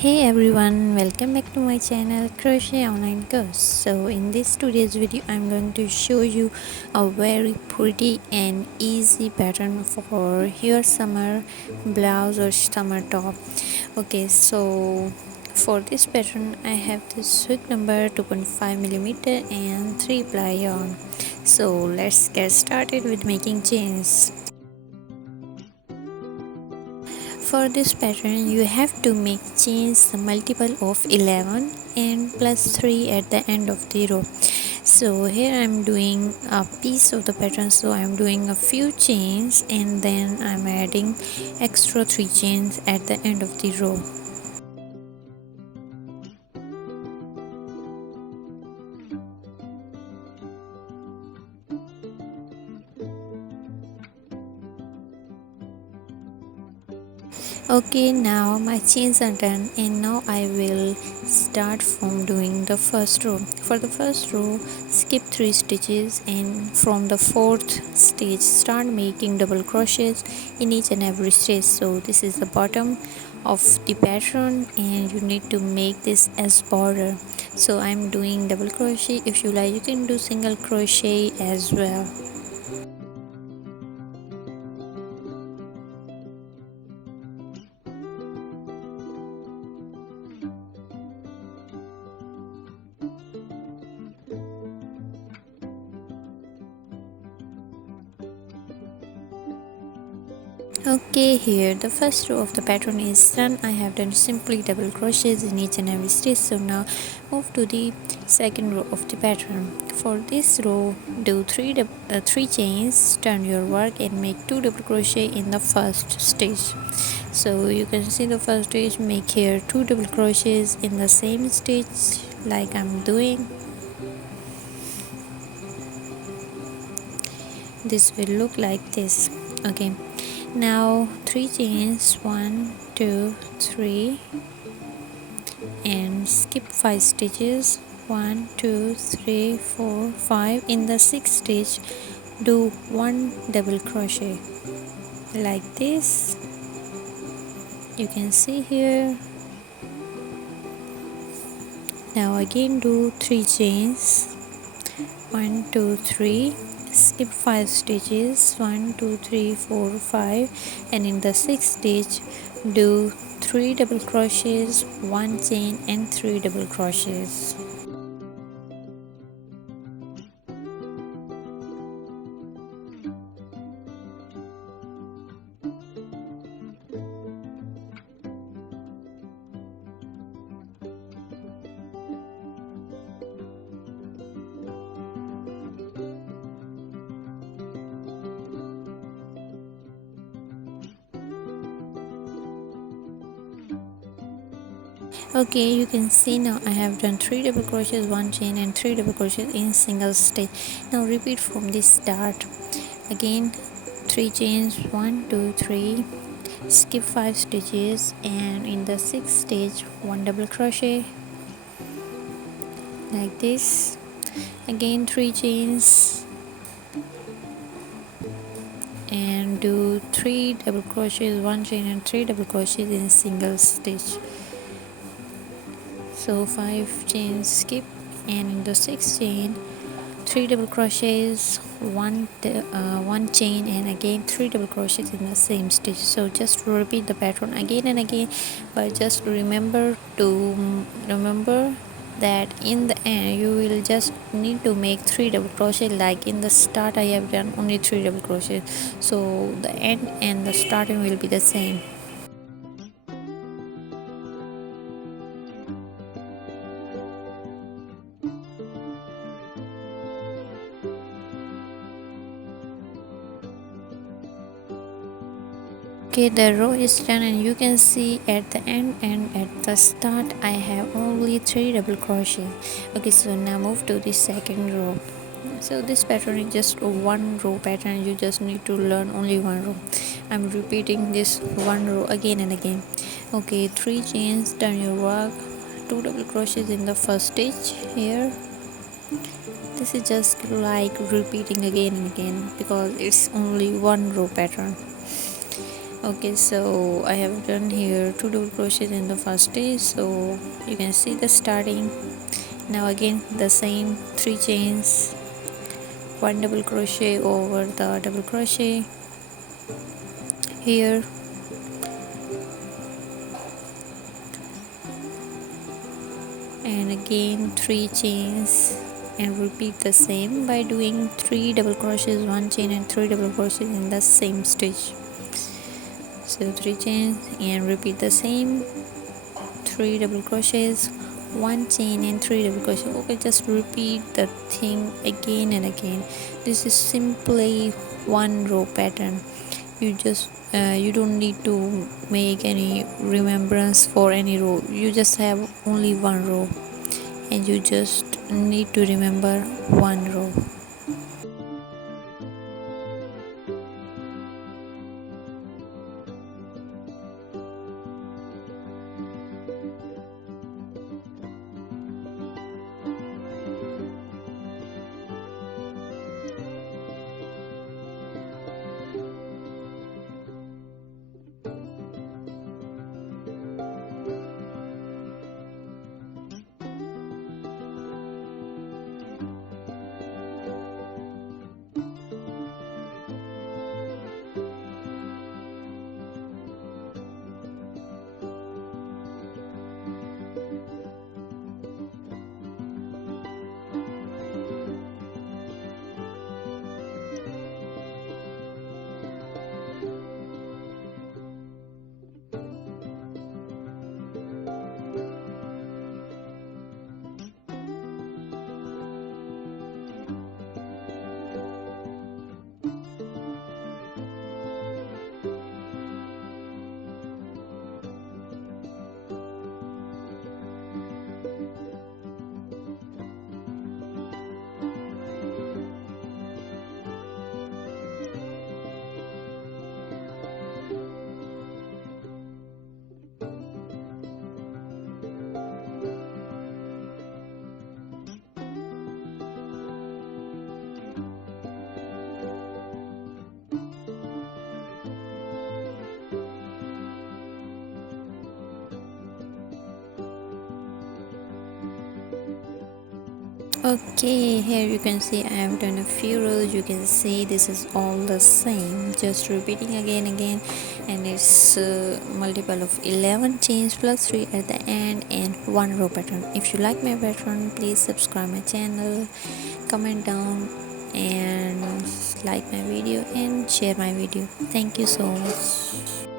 Hey everyone, welcome back to my channel Crochet Online Course. So in this today's video I'm going to show you a very pretty and easy pattern for your summer blouse or summer top. Okay, so for this pattern I have this hook number 2.5 millimeter and 3 ply yarn. So let's get started with making chains. For this pattern you have to make chains the multiple of 11 and plus 3 at the end of the row. So here I'm doing a piece of the pattern, so I'm doing a few chains and then I'm adding extra 3 chains at the end of the row. Okay, now my chains are done and now I will start from doing the first row. For the first row, skip 3 stitches and from the fourth stitch start making double crochets in each and every stitch. So this is the bottom of the pattern and you need to make this as border. So I'm doing double crochet. If you like, you can do single crochet as well. Okay, here the first row of the pattern is done. I have done simply double crochets in each and every stitch. So now move to the second row of the pattern. For this row, do three chains, turn your work and make 2 double crochet in the first stitch. So you can see the first stitch, make here 2 double crochets in the same stitch like I'm doing. This will look like this. Okay, now 3 chains, 1 2 3 and skip 5 stitches, 1 2 3 4 5. In the sixth stitch do 1 double crochet like this. You can see here. Now again do 3 chains, 1 2 3, skip 5 stitches, 1 2 3 4 5, and in the sixth stitch do 3 double crochets, 1 chain and 3 double crochets. Okay, you can see now I have done 3 double crochets, 1 chain and 3 double crochets in single stitch. Now repeat from the start. Again 3 chains, 1 2 3, skip 5 stitches and in the sixth stitch 1 double crochet like this. Again 3 chains and do 3 double crochets, 1 chain and 3 double crochets in single stitch. So 5 chains, skip, and in the sixth chain 3 double crochets, 1 chain and again 3 double crochets in the same stitch. So just repeat the pattern again and again, but just remember that in the end you will just need to make 3 double crochet. Like in the start I have done only 3 double crochet, so the end and the starting will be the same. Okay, the row is done and you can see at the end and at the start I have only 3 double crochet. Okay, so now move to the second row. So this pattern is just a 1 row pattern. You just need to learn only 1 row. I'm repeating this 1 row again and again. Okay, 3 chains, turn your work, 2 double crochets in the first stitch here. This is just like repeating again and again because it's only 1 row pattern. Okay, so I have done here 2 double crochets in the first stitch, so you can see the starting. Now again the same 3 chains, 1 double crochet over the double crochet here, and again 3 chains, and repeat the same by doing 3 double crochets, 1 chain and 3 double crochets in the same stitch. So 3 chains and repeat the same, 3 double crochets, 1 chain and 3 double crochet. Okay, just repeat the thing again and again. This is simply one row pattern. You don't need to make any remembrance for any row. You just have only one row, and you just need to remember one row. Okay, here you can see I have done a few rows. You can see this is all the same, just repeating again, and it's multiple of 11 chains plus 3 at the end and one row pattern. If you like my pattern, please subscribe my channel, comment down, and like my video and share my video. Thank you so much.